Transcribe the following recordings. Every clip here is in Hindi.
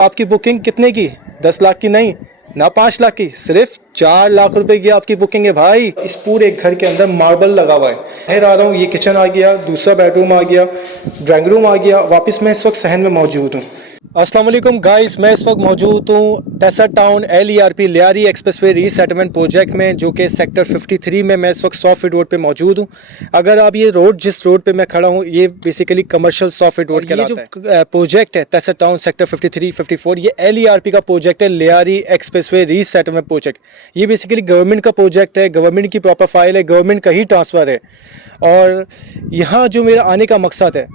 आपकी बुकिंग कितने की? 10 लाख की नहीं ना 5 लाख की, सिर्फ 4 लाख रुपए की आपकी बुकिंग है भाई। इस पूरे घर के अंदर मार्बल लगा हुआ है। बाहर आ रहा हूँ, ये किचन आ गया, दूसरा बेडरूम आ गया, ड्राइंग रूम आ गया। वापस मैं इस वक्त सहन में मौजूद हूँ। अस्सलाम वालेकुम गाइस, मैं इस वक्त मौजूद हूँ tasar town LERP Lyari expressway resettlement project में, जो कि सेक्टर 53 में मैं इस वक्त सॉफ्ट रोड पे मौजूद हूँ। अगर आप ये रोड, जिस रोड पे मैं खड़ा हूँ, ये बेसिकली कमर्शियल सॉफ्ट रोड कहलाता है। ये जो प्रोजेक्ट है टेसर टाउन सेक्टर 53, 54, ये LERP का प्रोजेक्ट है, लियारी एक्सप्रेसवे रीसेटलमेंट प्रोजेक्ट। ये बेसिकली गवर्नमेंट का प्रोजेक्ट है, गवर्नमेंट की प्रॉपर फाइल है, गवर्नमेंट का ही ट्रांसफ़र है। और यहाँ जो मेरा आने का मकसद है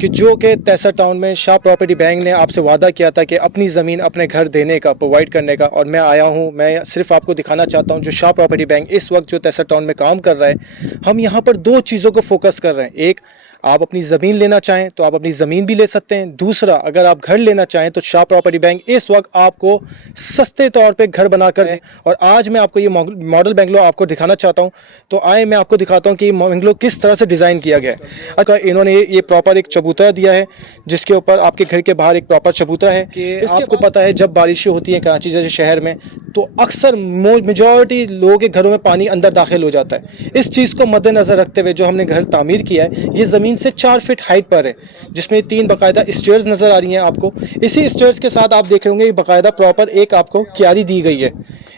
कि जो कि टेसर टाउन में शाह प्रॉपर्टी बैंक ने आपसे वादा किया था कि अपनी ज़मीन अपने घर देने का, प्रोवाइड करने का, और मैं आया हूँ। मैं सिर्फ आपको दिखाना चाहता हूँ जो शाह प्रॉपर्टी बैंक इस वक्त जो टेसर टाउन में काम कर रहा है। हम यहाँ पर दो चीज़ों को फोकस कर रहे हैं। एक, आप अपनी ज़मीन लेना चाहें तो आप अपनी ज़मीन भी ले सकते हैं। दूसरा, अगर आप घर लेना चाहें तो शाह प्रॉपर्टी बैंक इस वक्त आपको सस्ते तौर पे घर बनाकर दें। और आज मैं आपको ये मॉडल बेंगलो आपको दिखाना चाहता हूँ। तो आए मैं आपको दिखाता हूँ कि ये बेंगलो किस तरह से डिज़ाइन किया गया है। अच्छा, इन्होंने ये प्रॉपर एक चबूतरा दिया है, जिसके ऊपर आपके घर के बाहर एक प्रॉपर चबूतरा है कि आपको पता है जब बारिशें होती हैं कराची जैसे शहर में, तो अक्सर मेजॉरिटी लोगों के घरों में पानी अंदर दाखिल हो जाता है। इस चीज़ को मद्देनज़र रखते हुए जो हमने घर तामीर किया है, ये ज़मीन से 4 फीट हाइट पर है, जिसमें 3 बाकायदा स्टेयर्स नज़र आ रही हैं आपको। इसी स्टेयर्स के साथ आप देख रहे होंगे बाकायदा प्रॉपर एक आपको क्यारी दी गई है।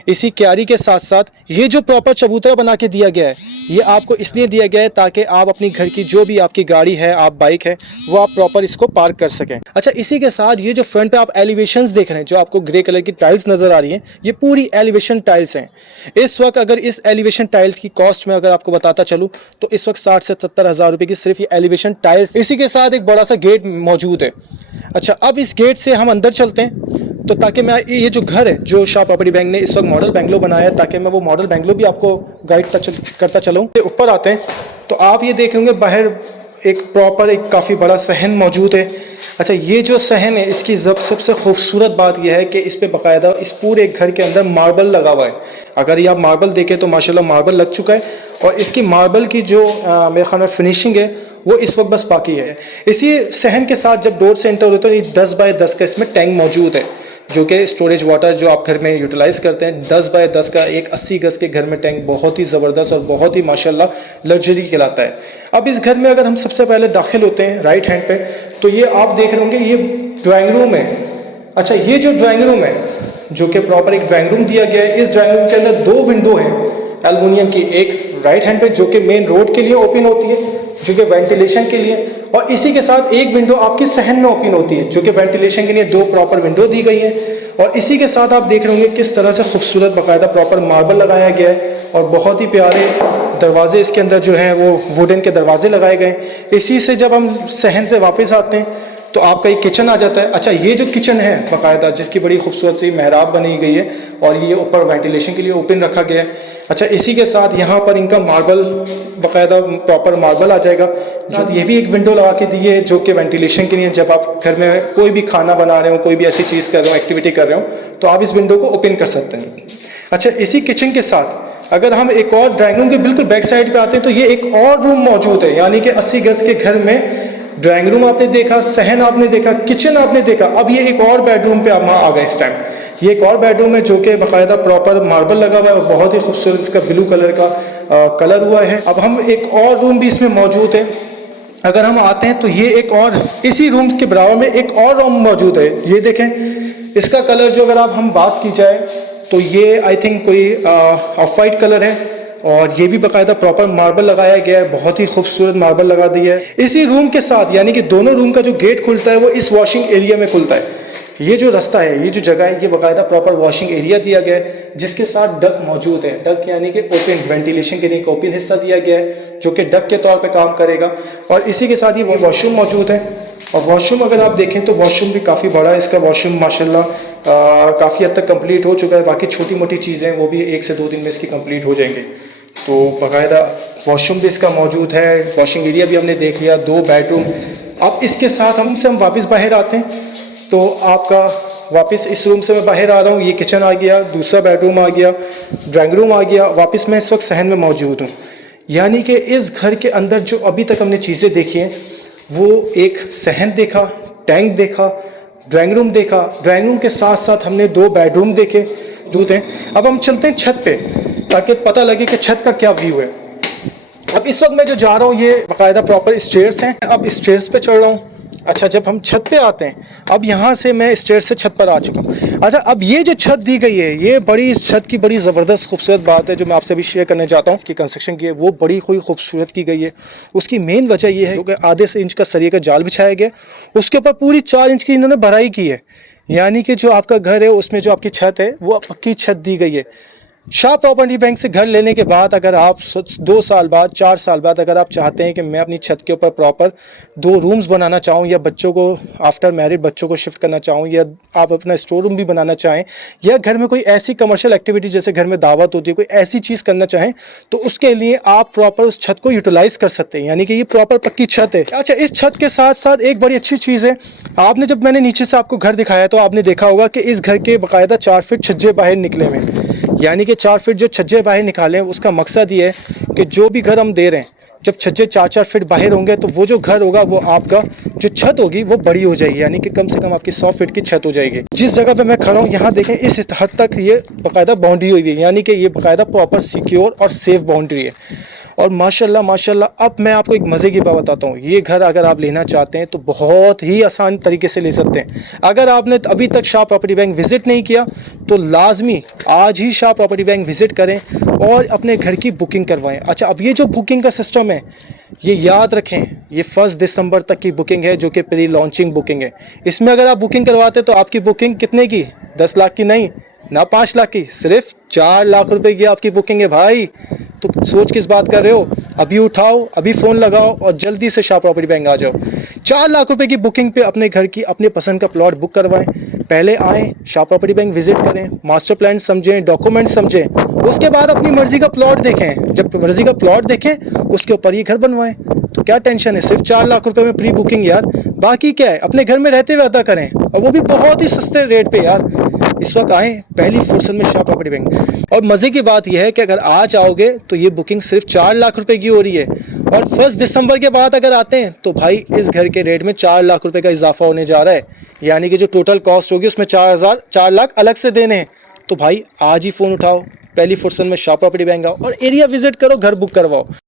इसी क्यारी के साथ साथ ये जो प्रॉपर चबूतरा बना के दिया गया है, ये आपको इसलिए दिया गया है ताकि आप अपनी घर की जो भी आपकी गाड़ी है, आप बाइक है, वो आप प्रॉपर इसको पार्क कर सकें। अच्छा, इसी के साथ ये जो फ्रंट पे आप एलिवेशंस देख रहे हैं, जो आपको ग्रे कलर की टाइल्स नज़र आ रही हैं, ये पूरी एलिवेशन टाइल्स हैं। इस वक्त अगर इस एलिवेशन टाइल्स की कॉस्ट में अगर आपको बताता चलूँ तो इस वक्त 60 से 70 हज़ार रुपये की सिर्फ ये एलिवेशन टाइल्स। इसी के साथ एक बड़ा सा गेट मौजूद है। अच्छा, अब इस गेट से हम अंदर चलते हैं, तो ताकि मैं ये जो घर है जो शाह प्रॉपर्टी बैंक ने इस वक्त मॉडल बेंगलो बनाया है, ताकि मैं वो मॉडल बेंगलो भी आपको गाइड करता चलूँ। ऊपर आते हैं तो आप ये देख होंगे बाहर एक प्रॉपर एक काफ़ी बड़ा सहन मौजूद है। अच्छा, ये जो सहन है, इसकी सबसे खूबसूरत बात यह है कि इस पे बाकायदा इस पूरे घर के अंदर मार्बल लगा हुआ है। अगर ये आप मार्बल देखें तो माशाल्लाह मार्बल लग चुका है, और इसकी मार्बल की जो मेरे ख्याल में फिनिशिंग है वो इस वक्त बस बाकी है। इसी सहन के साथ जब डोर से एंटर होते हैं तो ये 10 बाय 10 का इसमें टैंक मौजूद है, जो कि स्टोरेज वाटर जो आप घर में यूटिलाइज़ करते हैं। 10 बाय 10 का एक 80 गज़ के घर में टैंक बहुत ही ज़बरदस्त और बहुत ही माशाल्लाह लग्जरी कहलाता है। अब इस घर में अगर हम सबसे पहले दाखिल होते हैं राइट हैंड पे, तो ये आप देख रहे होंगे ये ड्राइंग रूम है। अच्छा, ये जो ड्राइंग रूम है, जो कि प्रॉपर एक ड्राइंग रूम दिया गया है, इस ड्राइंग रूम के अंदर 2 विंडो हैं एल्युमिनियम की। एक राइट हैंड पे जो कि मेन रोड के लिए ओपन होती है, जो कि वेंटिलेशन के लिए, और इसी के साथ एक विंडो आपकी सहन में ओपन होती है, जो कि वेंटिलेशन के लिए 2 प्रॉपर विंडो दी गई है। और इसी के साथ आप देख रहे होंगे किस तरह से खूबसूरत बाकायदा प्रॉपर मार्बल लगाया गया है, और बहुत ही प्यारे दरवाजे इसके अंदर जो हैं वो वुडन के दरवाजे लगाए गए हैं। इसी से जब हम सहन से वापस आते हैं तो आपका ये किचन आ जाता है। अच्छा, ये जो किचन है बाकायदा, जिसकी बड़ी खूबसूरत सी मेहराब बनी गई है, और ये ऊपर वेंटिलेशन के लिए ओपन रखा गया है। अच्छा, इसी के साथ यहाँ पर इनका मार्बल बाकायदा प्रॉपर मार्बल आ जाएगा। जो ये भी एक विंडो लगा के दी है, जो कि वेंटिलेशन के लिए, जब आप घर में कोई भी खाना बना रहे हो, कोई भी ऐसी चीज़ कर रहे हो, एक्टिविटी कर रहे हो, तो आप इस विंडो को ओपन कर सकते हैं। अच्छा, इसी किचन के साथ अगर हम एक और ड्राइंग रूम के बिल्कुल बैक साइड पे आते हैं, तो ये एक और रूम मौजूद है। यानी कि 80 गज़ के घर में ड्राइंग रूम आपने देखा, सहन आपने देखा, किचन आपने देखा, अब ये एक और बेडरूम पे आप आ गए इस टाइम। ये एक और बेडरूम है जो कि बाकायदा प्रॉपर मार्बल लगा हुआ है, और बहुत ही खूबसूरत इसका ब्लू कलर का कलर हुआ है। अब हम एक और रूम भी इसमें मौजूद है। अगर हम आते हैं तो ये एक और इसी रूम के बराबर में एक और रूम मौजूद है। ये देखें, इसका कलर जो अगर आप हम बात की जाए तो ये आई थिंक कोई ऑफ वाइट कलर है, और ये भी बाकायदा प्रॉपर मार्बल लगाया गया है, बहुत ही खूबसूरत मार्बल लगा दिया है। इसी रूम के साथ यानी कि दोनों रूम का जो गेट खुलता है वो इस वॉशिंग एरिया में खुलता है। ये जो रास्ता है, ये जो जगह है, ये बाकायदा प्रॉपर वॉशिंग एरिया दिया गया है, जिसके साथ डक मौजूद है। डक यानी कि ओपन वेंटिलेशन के लिए एक ओपन हिस्सा दिया गया है, जो कि डक के तौर पे काम करेगा। और इसी के साथ ये वॉशरूम मौजूद है। और वॉशरूम अगर आप देखें तो वॉशरूम भी काफ़ी बड़ा है। इसका वॉशरूम माशाल्लाह काफ़ी हद तक कंप्लीट हो चुका है। बाकी छोटी मोटी चीज़ें वो भी 1 से 2 दिन में इसकी कंप्लीट हो जाएंगे। तो बाकायदा वॉशरूम भी इसका मौजूद है, वॉशिंग एरिया भी हमने देख लिया, 2 बेडरूम। अब इसके साथ हम वापस बाहर आते हैं, तो आपका वापस इस रूम से मैं बाहर आ रहा हूँ। ये किचन आ गया, दूसरा बेडरूम आ गया, ड्राइंग रूम आ गया। वापस मैं इस वक्त सहन में मौजूद हूँ। यानी कि इस घर के अंदर जो अभी तक हमने चीज़ें देखी हैं, वो एक सहन देखा, टैंक देखा, ड्राइंग रूम देखा, ड्राइंग रूम के साथ साथ हमने 2 बेडरूम देखे, दूते हैं। अब हम चलते हैं छत पे ताकि पता लगे कि छत का क्या व्यू है। अब इस वक्त मैं जो जा रहा हूँ ये बाकायदा प्रॉपर स्टेयर्स हैं, अब स्टेयर्स पे चढ़ रहा हूँ। अच्छा, जब हम छत पे आते हैं, अब यहाँ से मैं स्टेयर्स से छत पर आ चुका हूँ। अच्छा, अब ये जो छत दी गई है, ये बड़ी, इस छत की बड़ी ज़बरदस्त खूबसूरत बात है जो मैं आपसे भी शेयर करने चाहता हूँ। इसकी कंस्ट्रक्शन की है वो बड़ी कोई खूबसूरत की गई है। उसकी मेन वजह ये है कि आधे से इंच का सरिये का जाल बिछाया गया, उसके ऊपर पूरी 4 इंच की इन्होंने भराई की है, यानी कि जो आपका घर है उसमें जो आपकी छत है वो पक्की छत दी गई है। शाह प्रॉपर्टी बैंक से घर लेने के बाद अगर आप 2 साल बाद, 4 साल बाद अगर आप चाहते हैं कि मैं अपनी छत के ऊपर प्रॉपर 2 रूम्स बनाना चाहूँ, या बच्चों को आफ्टर मैरिड बच्चों को शिफ्ट करना चाहूँ, या आप अपना स्टोर रूम भी बनाना चाहें, या घर में कोई ऐसी कमर्शियल एक्टिविटी जैसे घर में दावत होती है, कोई ऐसी चीज़ करना चाहें, तो उसके लिए आप प्रॉपर उस छत को यूटिलाइज़ कर सकते हैं, यानी कि ये प्रॉपर पक्की छत है। अच्छा, इस छत के साथ साथ एक बड़ी अच्छी चीज़ है, आपने जब मैंने नीचे से आपको घर दिखाया तो आपने देखा होगा कि इस घर के बाकायदा 4 फीट छज्जे बाहर निकले हुए हैं, यानी कि 4 फीट जो छज्जे बाहर निकाले हैं उसका मकसद ये है कि जो भी घर हम दे रहे हैं, जब छज्जे 4-4 फीट बाहर होंगे तो वो जो घर होगा वो आपका जो छत होगी वो बड़ी हो जाएगी, यानी कि कम से कम आपकी 100 फीट की छत हो जाएगी। जिस जगह पे मैं खड़ा हूँ यहाँ देखें, इस हद तक ये बाकायदा बाउंड्री हुई है, यानी कि ये बाकायदा प्रॉपर सिक्योर और सेफ बाउंड्री है। और माशाल्लाह माशाल्लाह, अब मैं आपको एक मज़े की बात बताता हूँ, ये घर अगर आप लेना चाहते हैं तो बहुत ही आसान तरीके से ले सकते हैं। अगर आपने अभी तक शाह प्रॉपर्टी बैंक विज़िट नहीं किया तो लाजमी आज ही शाह प्रॉपर्टी बैंक विज़िट करें और अपने घर की बुकिंग करवाएं। अच्छा, अब ये जो बुकिंग का सिस्टम है, ये याद रखें, ये 1 दिसंबर तक की बुकिंग है जो कि प्री लॉन्चिंग बुकिंग है। इसमें अगर आप बुकिंग करवाते तो आपकी बुकिंग कितने की, 10 लाख की नहीं ना 5 लाख की, सिर्फ 4 लाख रुपए की आपकी बुकिंग है भाई। तो सोच किस बात कर रहे हो, अभी उठाओ, अभी फ़ोन लगाओ और जल्दी से शाह प्रॉपर्टी बैंक आ जाओ। 4 लाख रुपए की बुकिंग पे अपने घर की अपने पसंद का प्लॉट बुक करवाएं। पहले आएँ, शाह प्रॉपर्टी बैंक विजिट करें, मास्टर प्लान समझें, डॉक्यूमेंट समझें, उसके बाद अपनी मर्ज़ी का प्लॉट देखें। जब मर्ज़ी का प्लॉट देखें उसके ऊपर ये घर बनवाएं। तो क्या टेंशन है, सिर्फ 4 लाख रुपए में प्री बुकिंग यार, बाकी क्या है, अपने घर में रहते हुए अदा करें, और वो भी बहुत ही सस्ते रेट पे यार। इस वक्त आएँ पहली फुर्सत में शाह प्रॉपर्टी बैंक। और मज़े की बात यह है कि अगर आज आओगे तो ये बुकिंग सिर्फ 4 लाख रुपए की हो रही है, और 1 दिसंबर के बाद अगर आते हैं तो भाई इस घर के रेट में 4 लाख रुपए का इजाफा होने जा रहा है, यानी कि जो टोटल कॉस्ट होगी उसमें 4 लाख अलग से देने हैं। तो भाई आज ही फ़ोन उठाओ, पहली फुर्सत में शाह प्रॉपर्टी बैंक आओ और एरिया विजिट करो, घर बुक करवाओ।